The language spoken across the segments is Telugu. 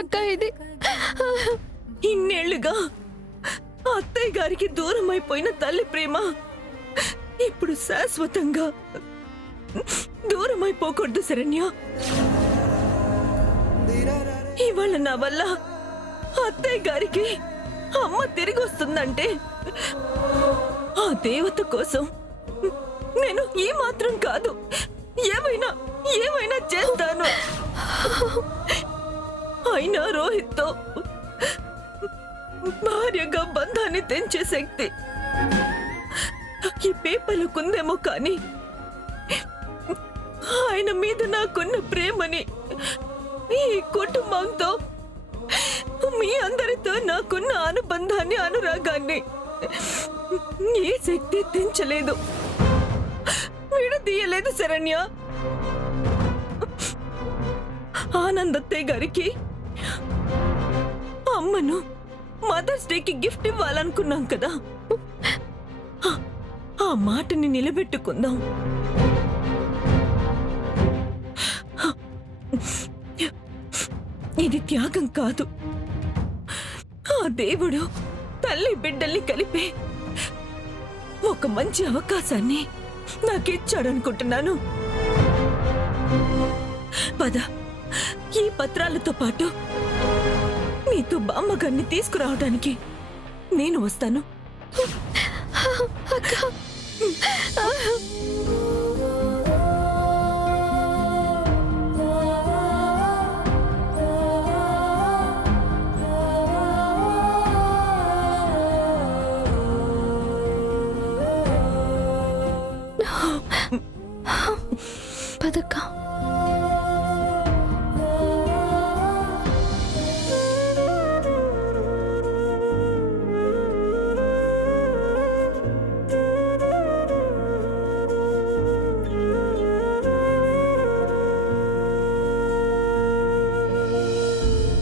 ఏంటక్క ఇది? ఇన్నేళ్లుగా అత్తయ్య గారికి దూరం అయిపోయిన తల్లి ప్రేమ ఇప్పుడు శాశ్వతంగా దూరం అయిపోకూడదు శరణ్య. ఇవాళ నా వల్ల అత్తయ్య గారికి అమ్మ తిరిగి వస్తుందంటే ఆ దేవత కోసం నేను ఈ మాత్రం కాదు, ఏమైనా చేస్తాను. అయినా రోహిత్తో భార్యగా బంధాన్ని తెంచే శక్తి ఈ పేపర్లకుందేమో కానీ ఆయన మీద నాకున్న ప్రేమని, ఈ కుటుంబంతో మీ అందరితో నాకున్న అనుబంధాన్ని, అనురాగాన్ని ఏ శక్తి తెంచలేదు, విడదీయలేదు శరణ్య. ఆనందత్తయ్య గారికి అమ్మను మదర్స్ డేకి గిఫ్ట్ ఇవ్వాలనుకున్నాం కదా, ఆ మాటని నిలబెట్టుకుందాం. ఇది త్యాగం కాదు, ఆ దేవుడు తల్లి బిడ్డల్ని కలిపే ఒక మంచి అవకాశాన్ని నాకిచ్చాడనుకుంటున్నాను. పద, ఈ పత్రాలతో పాటు నీతో బామ్మగారిని తీసుకురావడానికి నేను వస్తాను. అక్క, పదక్క.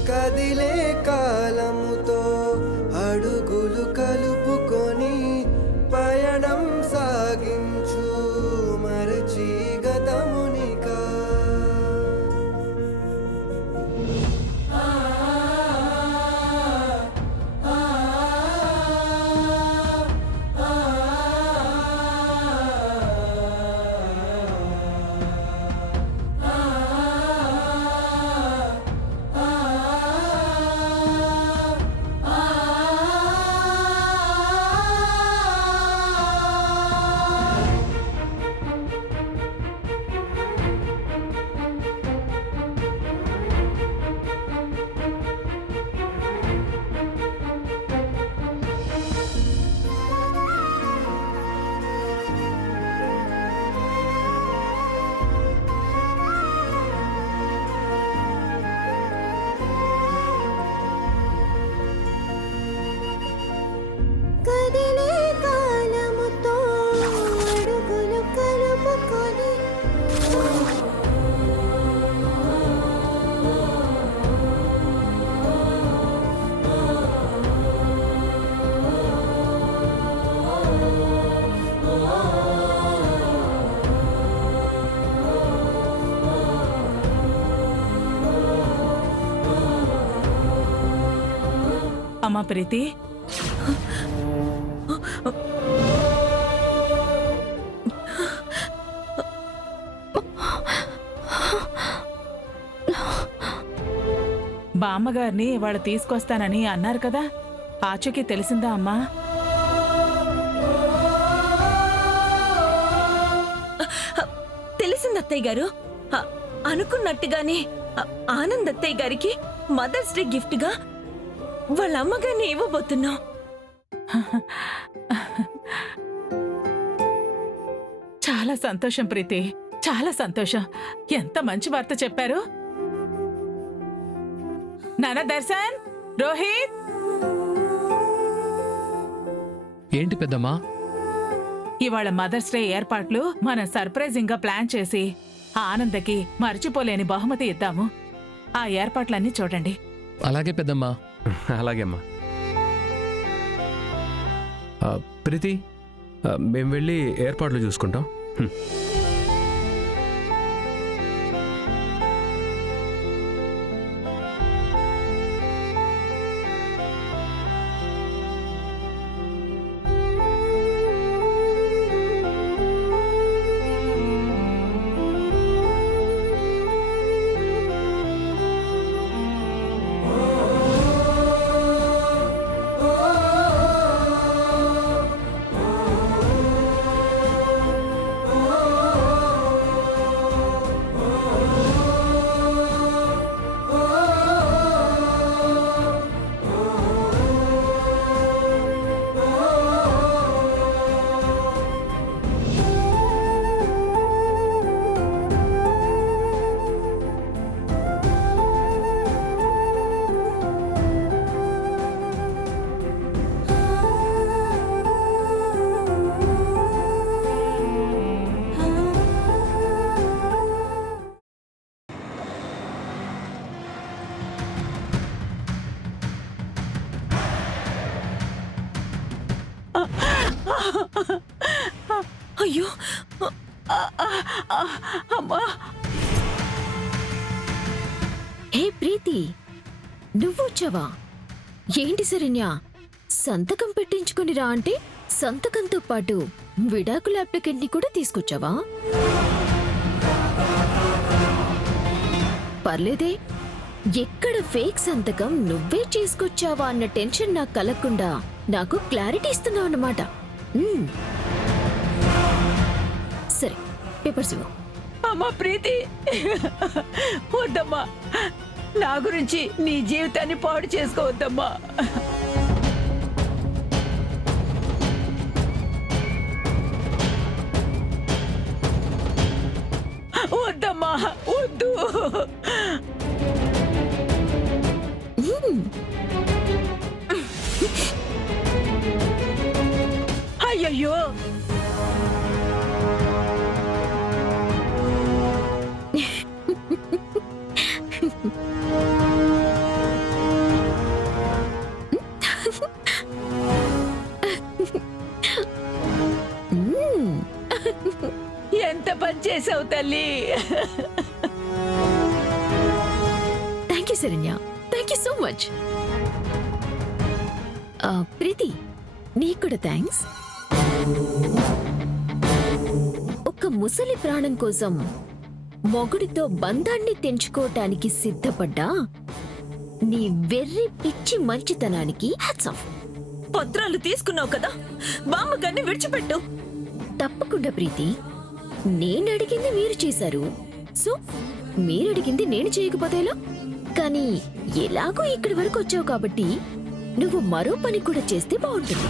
కదిలే కాలముతో అడుగులు కలుపుకొని పయనం సాగించు మరచి గతమునికా. కదిలే కాలముతో అడుగులు కలుపుకొని అమ్మా ప్రీతి, బామ్మగారిని వాళ్ళు తీసుకొస్తానని అన్నారు కదా, ఆచూకీ తెలిసిందా అమ్మా? తెలిసింది అత్తయ్య గారు. అనుకున్నట్టుగానే ఆనంద్ అత్తయ్య గారికి మదర్స్ డే గిఫ్ట్ గా వాళ్ళ అమ్మగారిని ఇవ్వబోతున్నాం. చాలా సంతోషం ప్రీతి, చాలా సంతోషం. ఎంత మంచి వార్త చెప్పారు. నాన్న దర్శన్, రోహిత్. ఏంటి పెద్దమ్మా? ఇవాళ మదర్స్ డే ఏర్పాట్లు మన సర్ప్రైజింగ్ గా ప్లాన్ చేసి ఆనందకి మర్చిపోలేని బహుమతి ఇద్దాము. ఆ ఏర్పాట్లన్నీ చూడండి. అలాగే పెద్దమ్మా. అలాగే అమ్మా. ప్రీతి, మేము వెళ్ళి ఏర్పాట్లు చూసుకుంటాం. అయ్యో అమ్మా హే ప్రీతి, నువ్వు వచ్చావా? ఏంటి శరణ్య, సంతకం పెట్టించుకుని రా అంటే సంతకంతో పాటు విడాకుల అప్లికెంట్ ని కూడా తీసుకొచ్చావా? పర్లేదే, ఎక్కడ ఫేక్ సంతకం నువ్వే చేసుకొచ్చావా అన్న టెన్షన్ నాకు కలగకుండా నాకు క్లారిటీ ఇస్తున్నావు అన్నమాట. సరే, పేపర్స్ ఇవ్వు. అమ్మా ప్రీతి, వద్దమ్మా, నా గురించి నీ జీవితాన్ని పాడు చేసుకోవద్దమ్మా. వద్దమ్మా, వద్దు. అయ్యయ్యో, ఎంత పని చేసావు తల్లి. Thank you Saranya, thank you so much. Preethi, నీకు కూడా థ్యాంక్స్. ఒక ముసలి ప్రాణం కోసం మొగుడితో బంధాన్ని తెంచుకోవటానికి సిద్ధపడ్డా నీ వెర్రి పిచ్చి మంచితనానికి హ్యాట్స్ ఆఫ్. పత్రాలు తీసుకున్నావు కదా, బామ్మగారిని విడిచిపెట్టు. తప్పకుండా ప్రీతి, నేను అడిగింది మీరు చేశారు, సో మీరు అడిగింది నేను చేయకపోతే ఎలా? కానీ ఎలాగో ఇక్కడి వరకు వచ్చావు కాబట్టి నువ్వు మరో పని కూడా చేస్తే బాగుంటుంది.